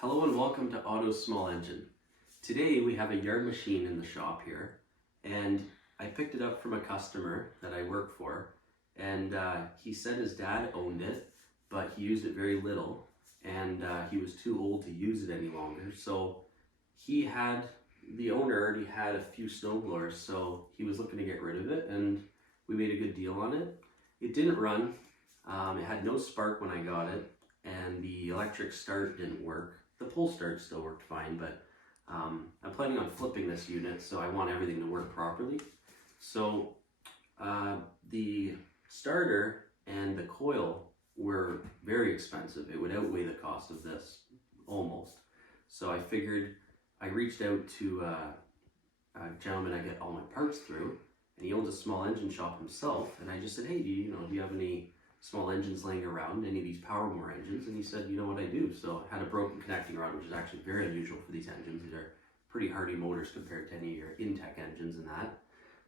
Hello and welcome to Otto's Small Engine. Today we have a yard machine in the shop here, and I picked it up from a customer that I work for, and he said his dad owned it, but he used it very little, and he was too old to use it any longer. So the owner already had a few snowblowers, so he was looking to get rid of it, and we made a good deal on it. It didn't run, it had no spark when I got it, and the electric start didn't work. The pull start still worked fine, but I'm planning on flipping this unit, so I want everything to work properly. So the starter and the coil were very expensive. It would outweigh the cost of this, almost. So I figured, I reached out to a gentleman I get all my parts through, and he owns a small engine shop himself, and I just said, hey, do you have any small engines laying around, any of these Powermore engines? And he said, you know what, I do. So I had a broken connecting rod, which is actually very unusual for these engines. These are pretty hardy motors compared to any of your in-tech engines and that.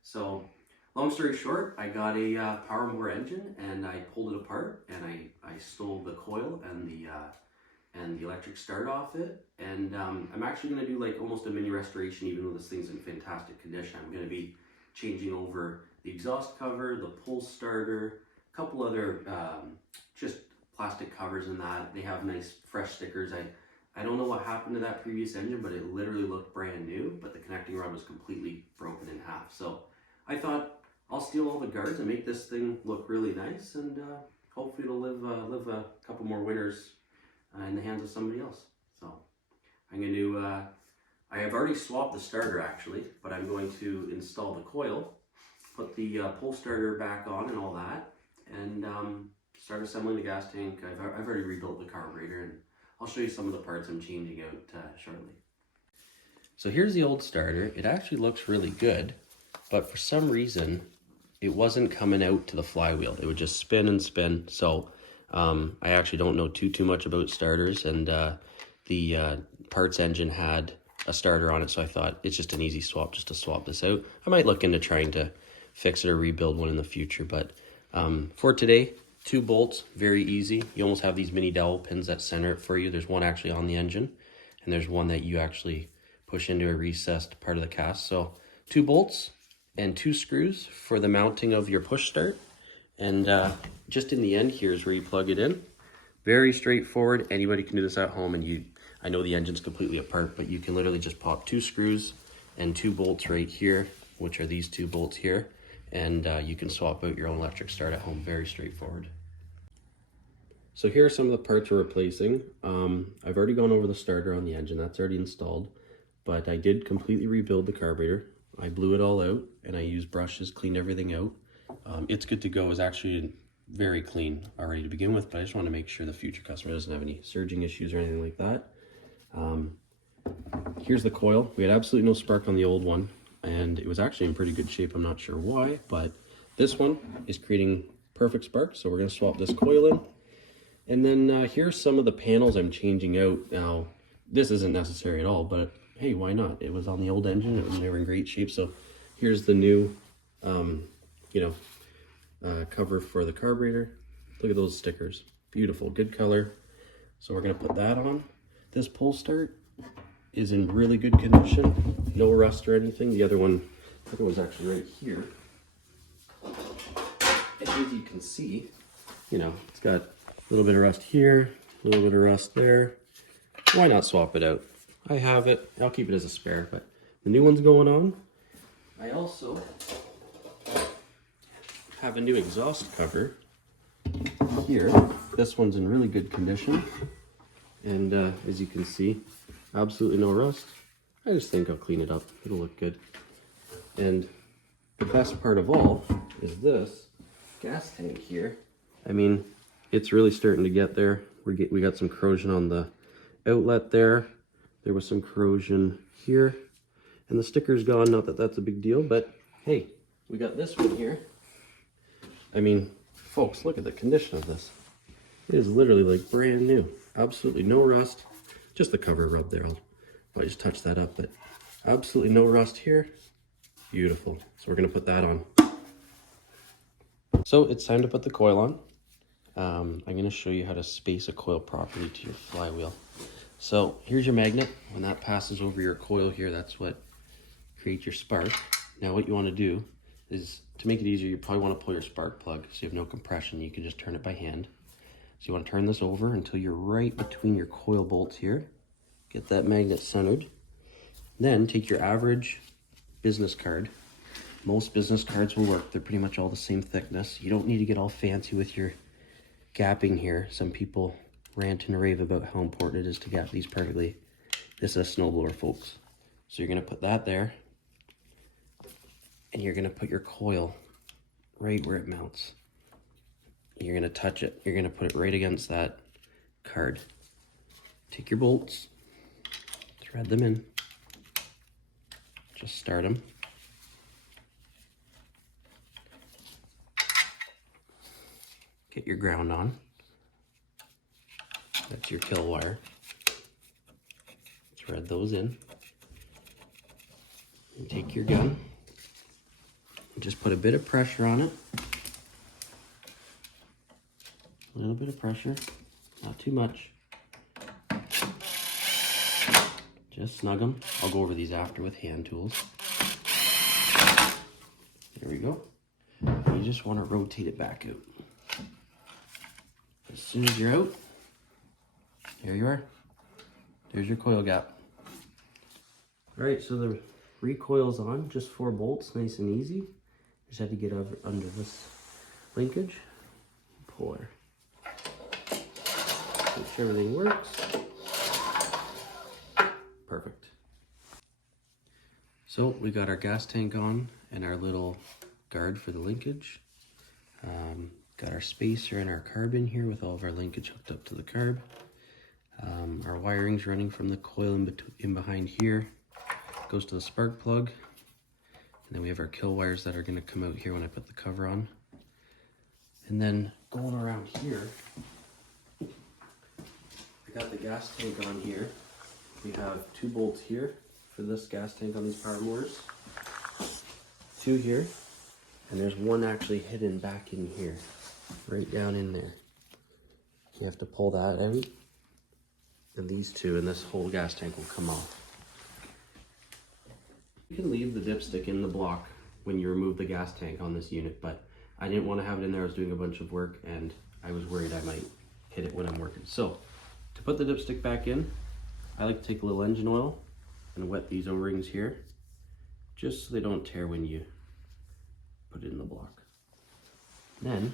So long story short, I got a Powermore engine, and I pulled it apart, and I stole the coil and the electric start off it, and I'm actually going to do like almost a mini restoration, even though this thing's in fantastic condition. I'm going to be changing over the exhaust cover, the pull starter, couple other just plastic covers and that. They have nice fresh stickers. I don't know what happened to that previous engine, but it literally looked brand new, but the connecting rod was completely broken in half. So I thought I'll steal all the guards and make this thing look really nice, and hopefully it'll live a couple more winters in the hands of somebody else. So I'm going to I have already swapped the starter actually, but I'm going to install the coil, put the pull starter back on and all that, and start assembling the gas tank. I've already rebuilt the carburetor, and I'll show you some of the parts I'm changing out shortly. So here's the old starter. It actually looks really good, but for some reason it wasn't coming out to the flywheel. It would just spin and spin. So I actually don't know too much about starters, and the parts engine had a starter on it, so I thought it's just an easy swap just to swap this out. I might look into trying to fix it or rebuild one in the future, but for today, 2 bolts, very easy. You almost have these mini dowel pins that center it for you. There's one actually on the engine, and there's one that you actually push into a recessed part of the cast. So 2 bolts and 2 screws for the mounting of your push start. And just in the end here is where you plug it in. Very straightforward. Anybody can do this at home, and I know the engine's completely apart, but you can literally just pop 2 screws and 2 bolts right here, which are these 2 bolts here, and you can swap out your own electric start at home. Very straightforward. So here are some of the parts we're replacing. I've already gone over the starter on the engine. That's already installed, but I did completely rebuild the carburetor. I blew it all out, and I used brushes, cleaned everything out. It's good to go. It's actually very clean already to begin with, but I just want to make sure the future customer doesn't have any surging issues or anything like that. Here's the coil. We had absolutely no spark on the old one, and it was actually in pretty good shape. I'm not sure why, but this one is creating perfect spark, so we're going to swap this coil in. And then here's some of the panels I'm changing out. Now, this isn't necessary at all, but hey, why not? It was on the old engine. It was never in great shape. So here's the new, cover for the carburetor. Look at those stickers. Beautiful, good color. So we're going to put that on. This pull start is in really good condition. No rust or anything. The other one, was actually right here. And as you can see, it's got a little bit of rust here, a little bit of rust there. Why not swap it out? I have it. I'll keep it as a spare, but the new one's going on. I also have a new exhaust cover here. This one's in really good condition, and as you can see, absolutely no rust. I just think I'll clean it up. It'll look good. And the best part of all is this gas tank here. I mean, it's really starting to get there. We got some corrosion on the outlet there. There was some corrosion here, and the sticker's gone. Not that that's a big deal, but hey, we got this one here. I mean, folks, look at the condition of this. It is literally like brand new. Absolutely no rust. Just the cover rub there. I'll just touch that up, but absolutely no rust here. Beautiful. So we're going to put that on. So it's time to put the coil on. I'm going to show you how to space a coil properly to your flywheel. So here's your magnet. When that passes over your coil here, that's what creates your spark. Now what you want to do is, to make it easier, you probably want to pull your spark plug so you have no compression. You can just turn it by hand. So you want to turn this over until you're right between your coil bolts here. Get that magnet centered. Then take your average business card. Most business cards will work. They're pretty much all the same thickness. You don't need to get all fancy with your gapping here. Some people rant and rave about how important it is to gap these perfectly. This is a snowblower, folks. So you're going to put that there, and you're going to put your coil right where it mounts. You're going to touch it. You're going to put it right against that card. Take your bolts, thread them in, just start them. Get your ground on. That's your kill wire. Thread those in. And take your gun. And just put a bit of pressure on it. A little bit of pressure, not too much. Just snug them. I'll go over these after with hand tools. There we go. You just want to rotate it back out. As soon as you're out, there you are. There's your coil gap. All right, so the recoil's on, just 4 bolts, nice and easy. Just have to get under this linkage. Pull her. Make sure everything works. Perfect. So we got our gas tank on and our little guard for the linkage. Got our spacer and our carb in here with all of our linkage hooked up to the carb. Our wiring's running from the coil in behind here. Goes to the spark plug. And then we have our kill wires that are going to come out here when I put the cover on. And then going around here, I got the gas tank on here. We have 2 bolts here for this gas tank on these Powermores. 2 here. And there's 1 actually hidden back in here. Right down in there. You have to pull that out. And these 2, and this whole gas tank will come off. You can leave the dipstick in the block when you remove the gas tank on this unit, but I didn't want to have it in there. I was doing a bunch of work and I was worried I might hit it when I'm working. So to put the dipstick back in, I like to take a little engine oil and wet these O-rings here, just so they don't tear when you put it in the block. Then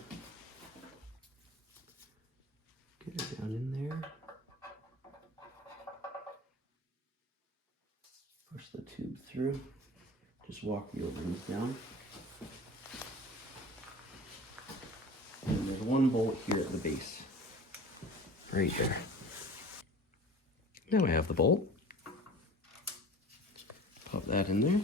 get it down in there. Push the tube through. Just walk the O-rings down. And there's 1 bolt here at the base. Right there. Now I have the bolt. Pop that in there.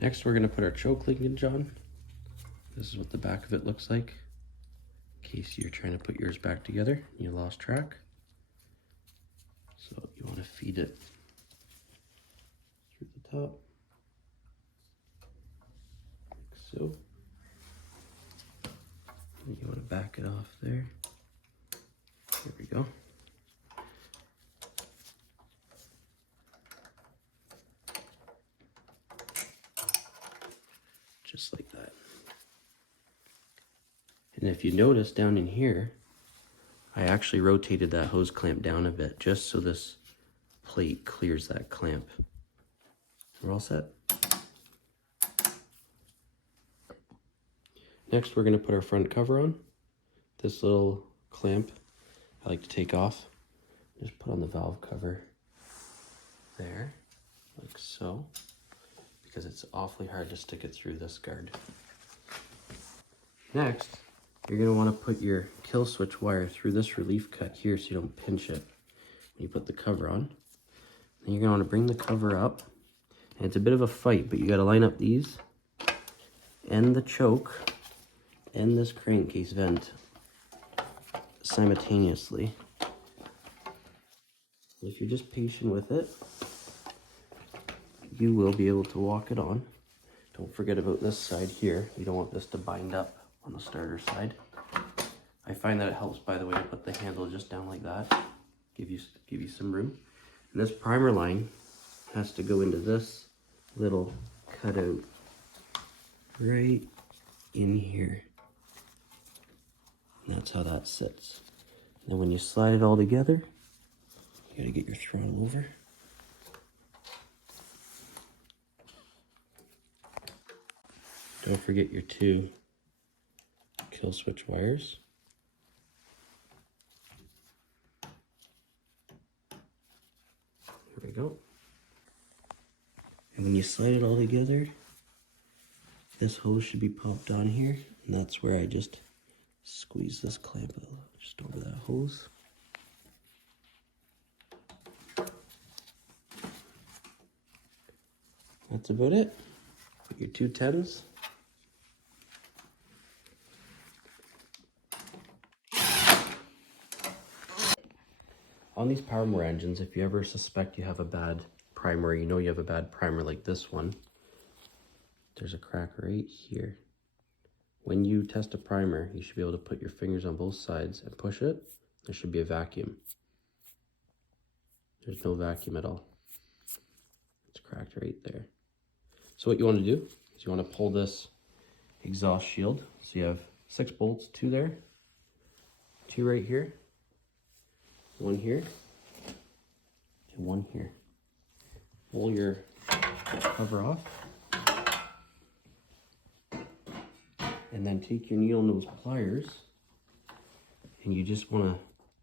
Next, we're going to put our choke linkage on. This is what the back of it looks like, in case you're trying to put yours back together and you lost track. So you want to feed it through the top, like so. And you want to back it off there. There we go. Just like that. And if you notice down in here, I actually rotated that hose clamp down a bit just so this plate clears that clamp. We're all set. Next, we're going to put our front cover on. This little clamp I like to take off. Just put on the valve cover there, like so, because it's awfully hard to stick it through this guard. Next, you're going to want to put your kill switch wire through this relief cut here so you don't pinch it when you put the cover on. Then you're going to want to bring the cover up And it's a bit of a fight, but you got to line up these and the choke and this crankcase vent simultaneously. If you're just patient with it, you will be able to walk it on. Don't forget about this side here. You don't want this to bind up on the starter side. I find that it helps, by the way, to put the handle just down like that. Give you some room. And this primer line has to go into this little cutout right in here. And that's how that sits. And then when you slide it all together, you gotta get your throttle over. Don't forget your 2 kill switch wires. There we go. And when you slide it all together, this hose should be popped on here, and that's where I just squeeze this clamp just over that hose. That's about it. Put your 2 10s. On these Powermore engines, if you ever suspect you have a bad primer, you know you have a bad primer like this one, there's a crack right here. When you test a primer, you should be able to put your fingers on both sides and push it. There should be a vacuum. There's no vacuum at all. It's cracked right there. So what you want to do is you want to pull this exhaust shield. So you have 6 bolts, 2 there, 2 right here, 1 here, and 1 here. Pull your cover off. And then take your needle nose pliers and you just want to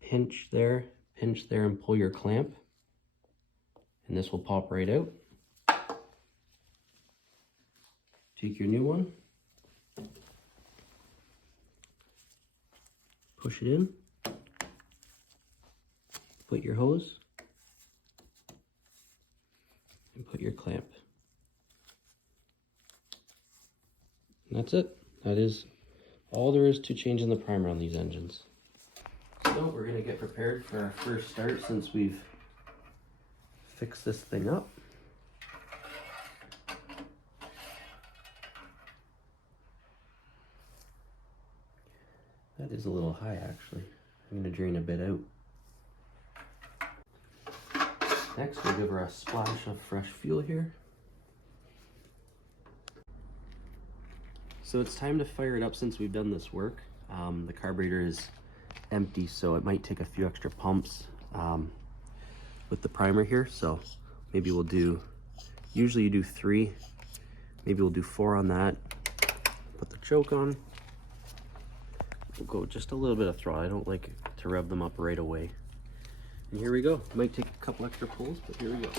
pinch there, and pull your clamp. And this will pop right out. Take your new one, push it in, put your hose, and put your clamp. And that's it. That is all there is to changing the primer on these engines. So we're going to get prepared for our first start since we've fixed this thing up. That is a little high actually. I'm going to drain a bit out. Next we'll give her a splash of fresh fuel here. So it's time to fire it up since we've done this work. The carburetor is empty, so it might take a few extra pumps with the primer here. So maybe we'll do, usually you do 3, maybe we'll do 4 on that. Put the choke on. We'll go just a little bit of throttle. I don't like to rev them up right away. And here we go. Might take a couple extra pulls, but here we go.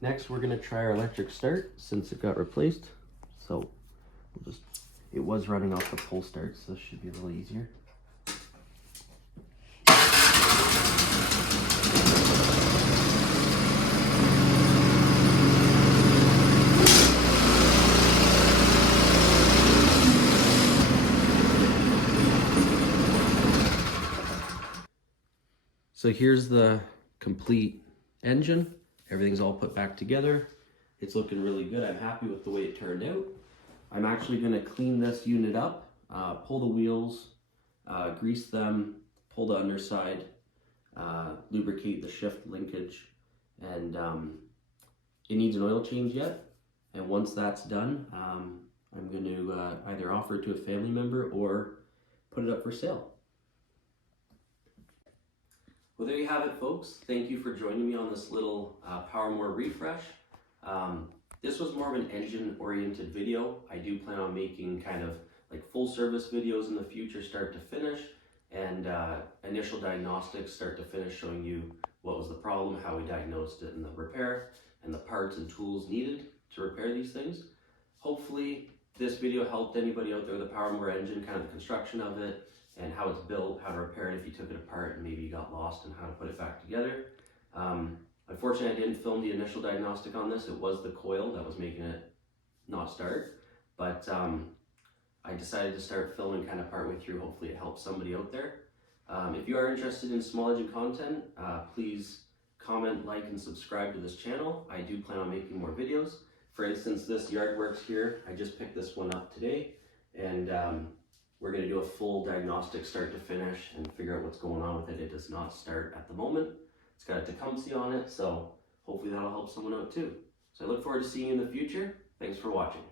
Next, we're going to try our electric start since it got replaced. So we'll just, it was running off the pull start, so this should be a little easier. So here's the complete engine. Everything's all put back together. It's looking really good. I'm happy with the way it turned out. I'm actually gonna clean this unit up, pull the wheels, grease them, pull the underside, lubricate the shift linkage, and it needs an oil change yet. And once that's done, I'm gonna either offer it to a family member or put it up for sale. Well, there you have it, folks. Thank you for joining me on this little Powermore refresh. This was more of an engine-oriented video. I do plan on making kind of like full-service videos in the future, start to finish, and initial diagnostics, start to finish, showing you what was the problem, how we diagnosed it, and the repair, and the parts and tools needed to repair these things. hopefully this video helped anybody out there with a Powermore engine, kind of the construction of it and how it's built, how to repair it if you took it apart and maybe you got lost, and how to put it back together. Unfortunately, I didn't film the initial diagnostic on this. It was the coil that was making it not start, but I decided to start filming kind of partway through. Hopefully it helps somebody out there. If you are interested in small engine content, please comment, like, and subscribe to this channel. I do plan on making more videos. For instance, this yard works here, I just picked this one up today, and we're going to do a full diagnostic start to finish and figure out what's going on with it. It does not start at the moment. It's got a Tecumseh on it, so hopefully that'll help someone out too. So I look forward to seeing you in the future. Thanks for watching.